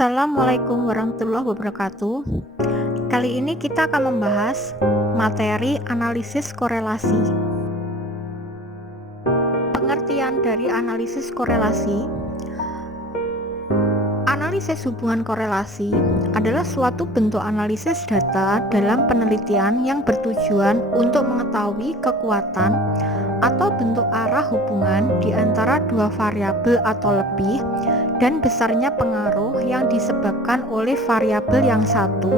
Assalamualaikum warahmatullahi wabarakatuh. Kali ini kita akan membahas materi analisis korelasi. Pengertian dari analisis korelasi. Analisis hubungan korelasi adalah suatu bentuk analisis data dalam penelitian yang bertujuan untuk mengetahui kekuatan atau bentuk arah hubungan di antara dua variabel atau lebih dan besarnya pengaruh yang disebabkan oleh variabel yang satu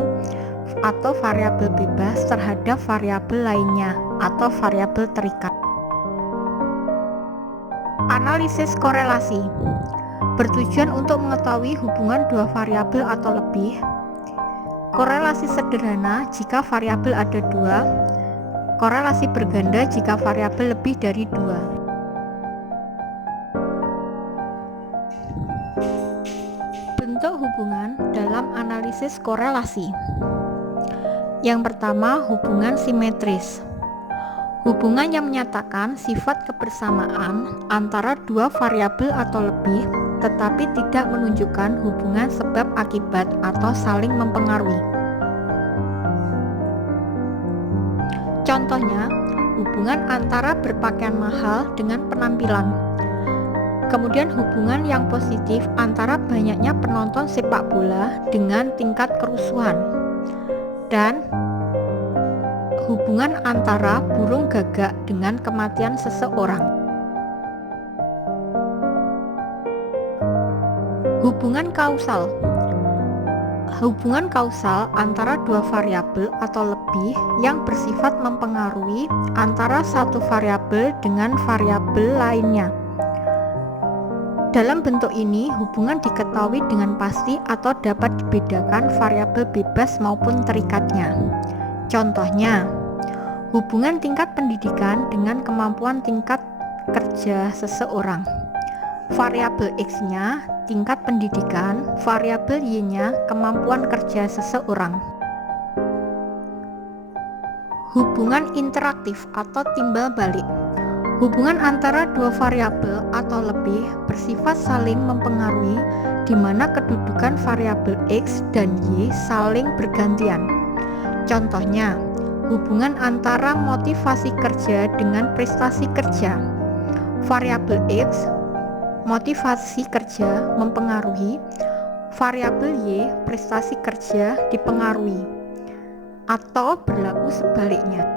atau variabel bebas terhadap variabel lainnya atau variabel terikat. Analisis korelasi bertujuan untuk mengetahui hubungan dua variabel atau lebih. Korelasi sederhana jika variabel ada dua, korelasi berganda jika variabel lebih dari dua. Bentuk hubungan dalam analisis korelasi. Yang pertama, hubungan simetris. Hubungan yang menyatakan sifat kebersamaan antara dua variabel atau lebih, tetapi tidak menunjukkan hubungan sebab akibat atau saling mempengaruhi. Contohnya, hubungan antara berpakaian mahal dengan penampilan. Kemudian hubungan yang positif antara banyaknya penonton sepak bola dengan tingkat kerusuhan. Dan hubungan antara burung gagak dengan kematian seseorang. Hubungan kausal. Hubungan kausal antara dua variabel atau lebih yang bersifat mempengaruhi antara satu variabel dengan variabel lainnya. Dalam bentuk ini, hubungan diketahui dengan pasti atau dapat dibedakan variabel bebas maupun terikatnya. Contohnya, hubungan tingkat pendidikan dengan kemampuan tingkat kerja seseorang. Variabel X-nya tingkat pendidikan, variabel Y-nya kemampuan kerja seseorang. Hubungan interaktif atau timbal balik. Hubungan antara dua variabel atau lebih bersifat saling mempengaruhi di mana kedudukan variabel X dan Y saling bergantian. Contohnya, hubungan antara motivasi kerja dengan prestasi kerja. Variabel X, motivasi kerja mempengaruhi, variabel Y, prestasi kerja dipengaruhi, atau berlaku sebaliknya.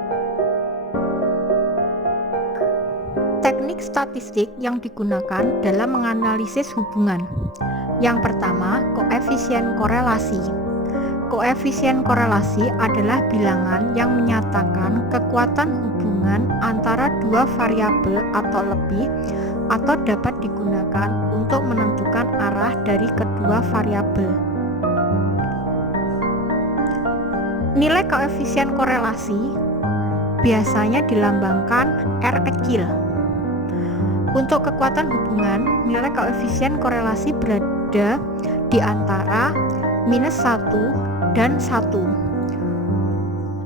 Teknik statistik yang digunakan dalam menganalisis hubungan. Yang pertama, koefisien korelasi. Koefisien korelasi adalah bilangan yang menyatakan kekuatan hubungan antara dua variabel atau lebih atau dapat digunakan untuk menentukan arah dari kedua variabel. Nilai koefisien korelasi biasanya dilambangkan R kecil. Untuk kekuatan hubungan, nilai koefisien korelasi berada di antara -1 dan 1.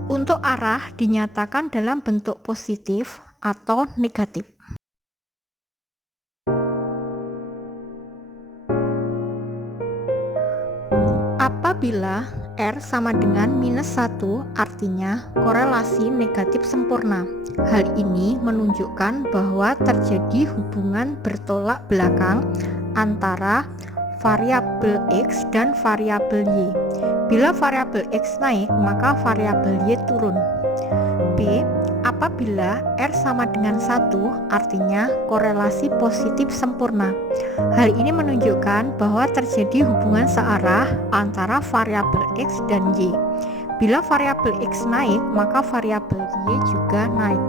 Untuk arah dinyatakan dalam bentuk positif atau negatif. Apabila R sama dengan -1, artinya korelasi negatif sempurna. Hal ini menunjukkan bahwa terjadi hubungan bertolak belakang antara variabel X dan variabel Y. Bila variabel X naik, maka variabel Y turun. B. Apabila R sama dengan 1, artinya korelasi positif sempurna. Hal ini menunjukkan bahwa terjadi hubungan searah antara variabel X dan Y. Bila variabel X naik, maka variabel Y juga naik.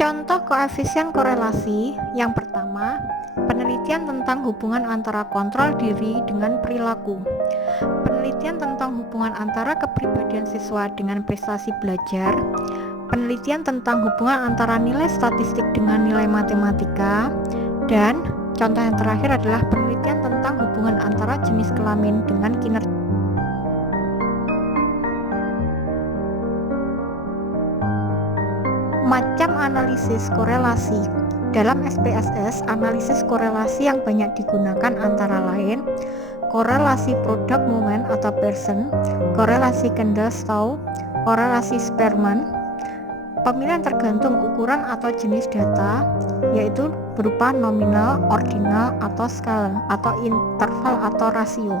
Contoh koefisien korelasi. Yang pertama, penelitian tentang hubungan antara kontrol diri dengan perilaku. Penelitian tentang hubungan antara kepribadian siswa dengan prestasi belajar. Penelitian tentang hubungan antara nilai statistik dengan nilai matematika. Dan contoh yang terakhir adalah penelitian tentang hubungan hubungan antara jenis kelamin dengan kinerja. Macam analisis korelasi. Dalam SPSS, analisis korelasi yang banyak digunakan antara lain korelasi product moment atau Pearson, korelasi Kendall-Stau, korelasi Spearman. Pemilihan tergantung ukuran atau jenis data, yaitu berupa nominal, ordinal, atau skala, atau interval atau rasio.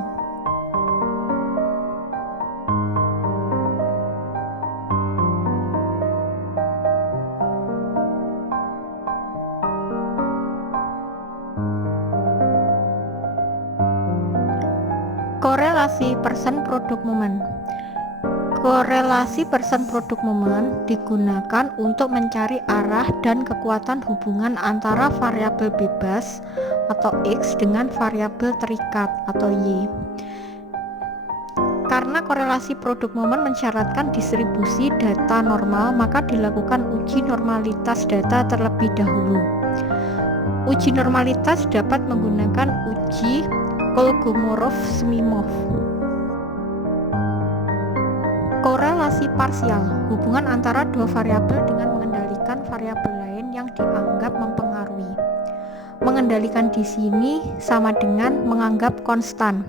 Korelasi person product moment. Korelasi person product moment digunakan untuk mencari arah dan kekuatan hubungan antara variabel bebas atau X dengan variabel terikat atau Y. Karena korelasi product moment mensyaratkan distribusi data normal, maka dilakukan uji normalitas data terlebih dahulu. Uji normalitas dapat menggunakan uji Kolmogorov-Smirnov. Korelasi parsial, hubungan antara dua variabel dengan mengendalikan variabel lain yang dianggap mempengaruhi. Mengendalikan di sini sama dengan menganggap konstan.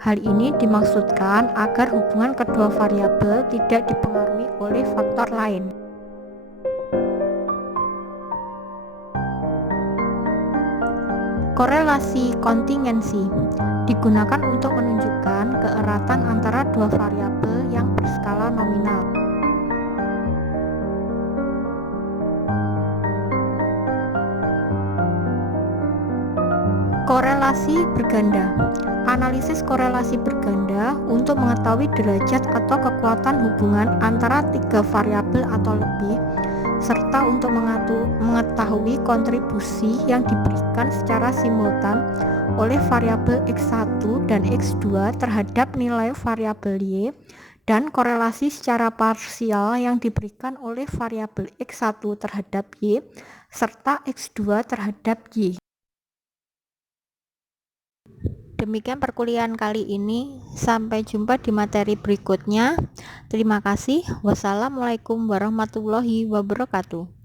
Hal ini dimaksudkan agar hubungan kedua variabel tidak dipengaruhi oleh faktor lain. Korelasi kontingensi digunakan untuk menunjukkan keeratan antara dua variabel yang berskala nominal. Korelasi berganda. Analisis korelasi berganda untuk mengetahui derajat atau kekuatan hubungan antara tiga variabel atau lebih, serta untuk mengetahui kontribusi yang diberikan secara simultan oleh variabel X1 dan X2 terhadap nilai variabel Y, dan korelasi secara parsial yang diberikan oleh variabel X1 terhadap Y serta X2 terhadap Y. Demikian perkuliahan kali ini, sampai jumpa di materi berikutnya. Terima kasih. Wassalamualaikum warahmatullahi wabarakatuh.